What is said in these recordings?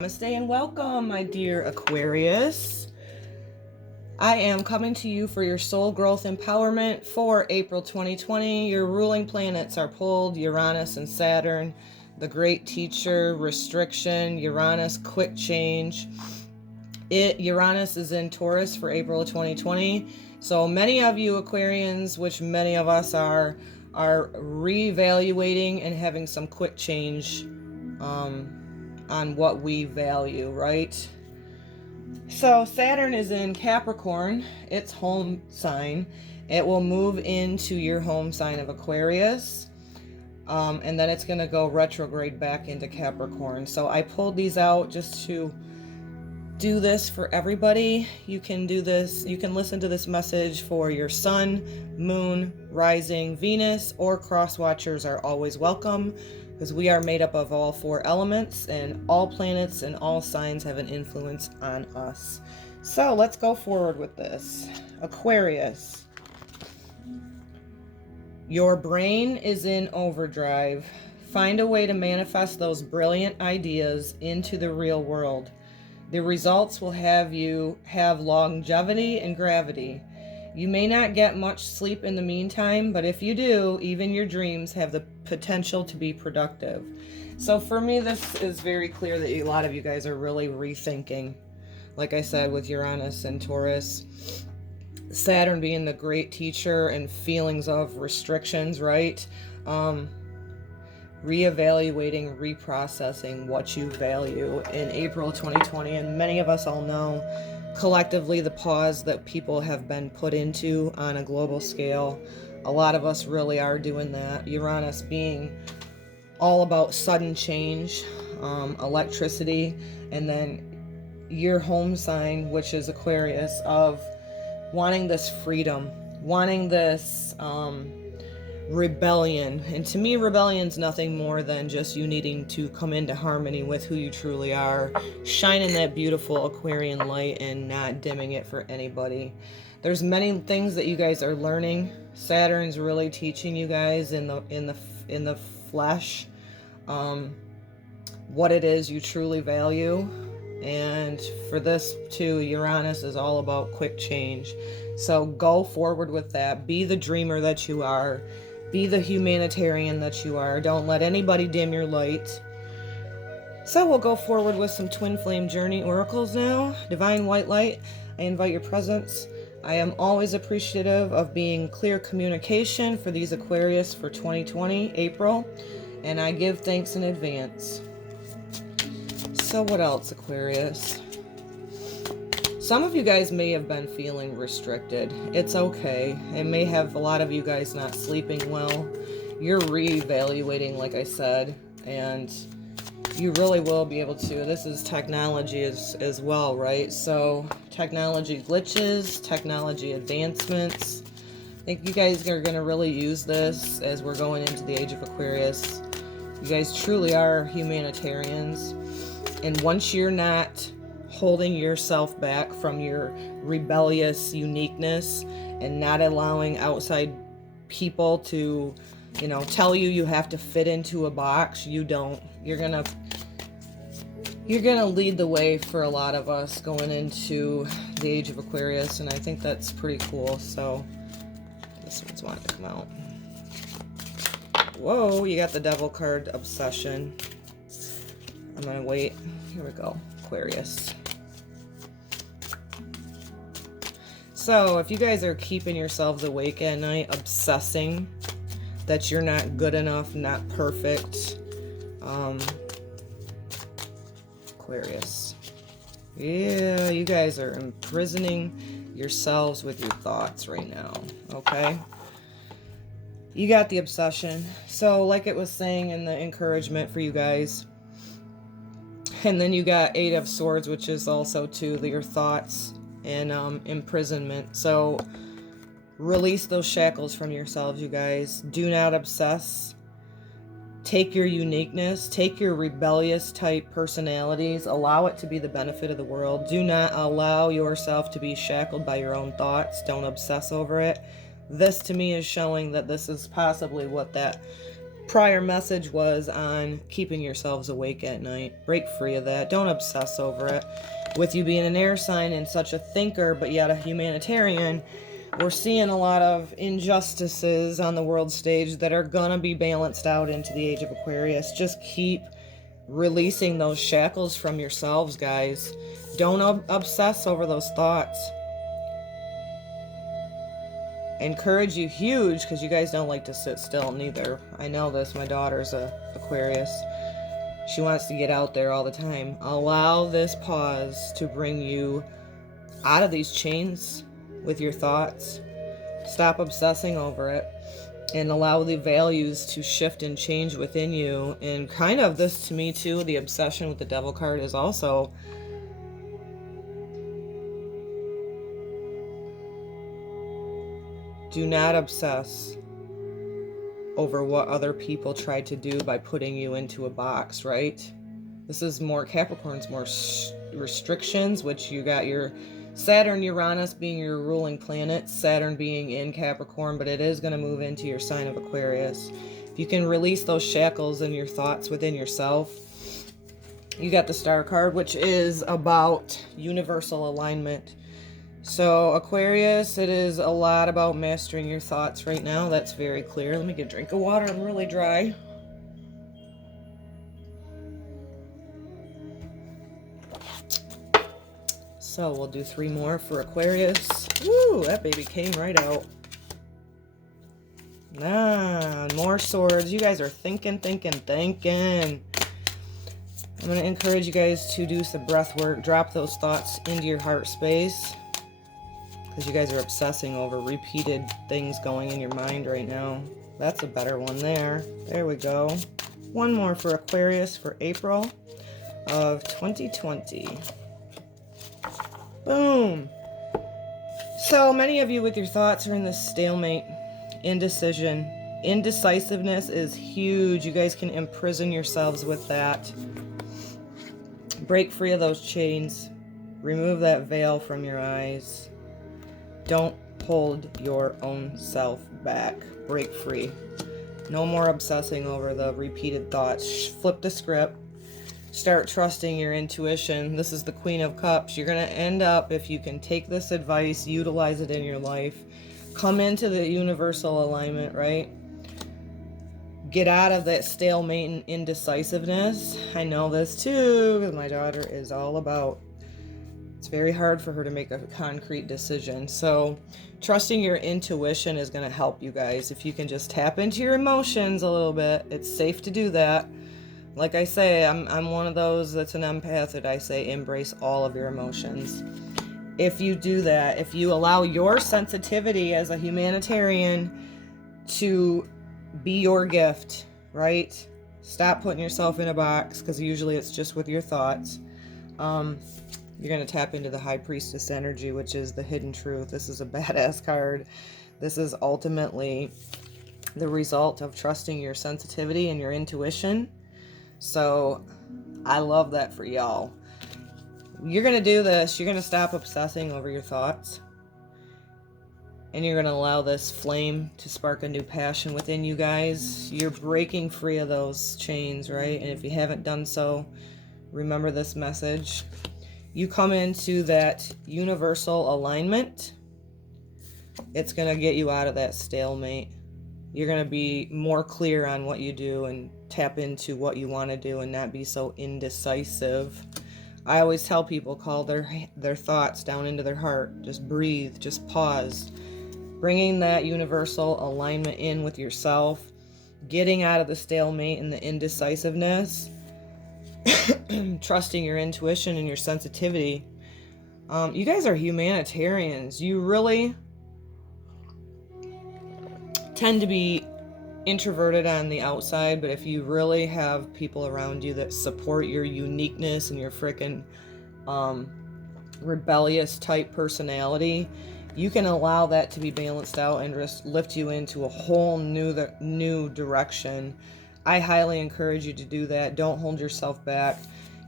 Namaste and welcome, my dear Aquarius. I am coming to you for your soul growth empowerment for April 2020. Your ruling planets are pulled: Uranus and Saturn, the great teacher, restriction, Uranus, quick change. Uranus is in Taurus for April 2020. So many of you Aquarians, which many of us are reevaluating and having some quick change on what we value, right? So Saturn is in Capricorn, its home sign. It will move into your home sign of Aquarius, and then it's going to go retrograde back into Capricorn. So I pulled these out just to do this for everybody. You can do this, you can listen to this message for your sun, moon, rising, Venus, or cross watchers are always welcome, because we are made up of all four elements, and all planets and all signs have an influence on us. So let's go forward with this. Aquarius, your brain is in overdrive. Find a way to manifest those brilliant ideas into the real world. The results will have you have longevity and gravity. You may not get much sleep in the meantime, but if you do, even your dreams have the potential to be productive. So for me, this is very clear that a lot of you guys are really rethinking. Like I said, with Uranus and Taurus, Saturn being the great teacher and feelings of restrictions, right? Reevaluating, reprocessing what you value in April 2020. And many of us all know collectively the pause that people have been put into on a global scale. A lot of us really are doing that. Uranus being all about sudden change, electricity, and then your home sign, which is Aquarius, of wanting this freedom, wanting this rebellion. And to me, rebellion's nothing more than just you needing to come into harmony with who you truly are, shining that beautiful Aquarian light and not dimming it for anybody. There's many things that you guys are learning. Saturn's really teaching you guys in the flesh what it is you truly value. And for this too, Uranus is all about quick change. So go forward with that. Be the dreamer that you are. Be the humanitarian that you are. Don't let anybody dim your light. So we'll go forward with some twin flame journey oracles now. Divine white light, I invite your presence. I am always appreciative of being clear communication for these Aquarius for 2020, April, and I give thanks in advance. So what else, Aquarius? Some of you guys may have been feeling restricted. It's okay. It may have a lot of you guys not sleeping well. You're reevaluating, like I said, and you really will be able to. This is technology as well, right? So technology glitches, technology advancements. I think you guys are going to really use this as we're going into the age of Aquarius. You guys truly are humanitarians. And once you're not holding yourself back from your rebellious uniqueness and not allowing outside people to, tell you have to fit into a box, you don't. You're gonna lead the way for a lot of us going into the age of Aquarius, and I think that's pretty cool. So this one's wanting to come out. Whoa, you got the devil card, obsession. I'm gonna wait. Here we go, Aquarius. So if you guys are keeping yourselves awake at night, obsessing that you're not good enough, not perfect, Aquarius. Yeah, you guys are imprisoning yourselves with your thoughts right now, okay? You got the obsession. So like it was saying in the encouragement for you guys, and then you got Eight of Swords, which is also to your thoughts and imprisonment. So release those shackles from yourselves, you guys. Do not obsess. Take your uniqueness, take your rebellious type personalities, allow it to be the benefit of the world. Do not allow yourself to be shackled by your own thoughts. Don't obsess over it. This to me is showing that this is possibly what that prior message was on keeping yourselves awake at night. Break free of that. Don't obsess over it. With you being an air sign and such a thinker, but yet a humanitarian, we're seeing a lot of injustices on the world stage that are going to be balanced out into the age of Aquarius. Just keep releasing those shackles from yourselves, guys. Don't obsess over those thoughts. Encourage you huge, because you guys don't like to sit still neither. I know this. My daughter's a Aquarius. She wants to get out there all the time. Allow this pause to bring you out of these chains with your thoughts. Stop obsessing over it and allow the values to shift and change within you. And kind of this, to me too, the obsession with the Devil card is also do not obsess over what other people try to do by putting you into a box, right? This is more Capricorn's, more restrictions, which you got your Saturn, Uranus being your ruling planet, Saturn being in Capricorn, but it is going to move into your sign of Aquarius. If you can release those shackles and your thoughts within yourself, you got the Star card, which is about universal alignment. So Aquarius, it is a lot about mastering your thoughts right now. That's very clear. Let me get a drink of water. I'm really dry. So we'll do 3 more for Aquarius. Woo, that baby came right out. More swords. You guys are thinking. I'm going to encourage you guys to do some breath work. Drop those thoughts into your heart space, because you guys are obsessing over repeated things going in your mind right now. That's a better one there. There we go. One more for Aquarius for April of 2020. Boom. So many of you with your thoughts are in this stalemate, indecision. Indecisiveness is huge. You guys can imprison yourselves with that. Break free of those chains. Remove that veil from your eyes. Don't hold your own self back. Break free. No more obsessing over the repeated thoughts. Flip the script. Start trusting your intuition. This is the Queen of Cups. You're going to end up, if you can take this advice, utilize it in your life, come into the universal alignment, right? Get out of that stalemate and indecisiveness. I know this too, because my daughter is all about, it's very hard for her to make a concrete decision. So trusting your intuition is going to help you guys. If you can just tap into your emotions a little bit, it's safe to do that. Like I say, I'm one of those that's an empath that I say embrace all of your emotions. If you do that, if you allow your sensitivity as a humanitarian to be your gift, right? Stop putting yourself in a box, because usually it's just with your thoughts. You're going to tap into the High Priestess energy, which is the hidden truth. This is a badass card. This is ultimately the result of trusting your sensitivity and your intuition. So I love that for y'all. You're going to do this. You're going to stop obsessing over your thoughts. And you're going to allow this flame to spark a new passion within you guys. You're breaking free of those chains, right? And if you haven't done so, remember this message. You come into that universal alignment. It's going to get you out of that stalemate. You're going to be more clear on what you do and tap into what you want to do and not be so indecisive. I always tell people, call their thoughts down into their heart. Just breathe, just pause. Bringing that universal alignment in with yourself, getting out of the stalemate and the indecisiveness, trusting your intuition and your sensitivity. You guys are humanitarians. You really tend to be introverted on the outside, but if you really have people around you that support your uniqueness and your freaking rebellious type personality, you can allow that to be balanced out and just lift you into a whole new direction. I highly encourage you to do that. Don't hold yourself back.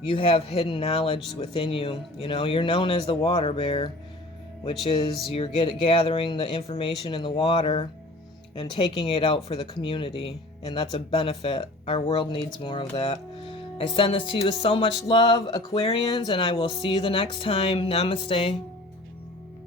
You have hidden knowledge within you. You know, you're known as the water bear, which is you're gathering the information in the water and taking it out for the community. and that's a benefit. Our world needs more of that. I send this to you with so much love, Aquarians, and I will see you the next time. Namaste.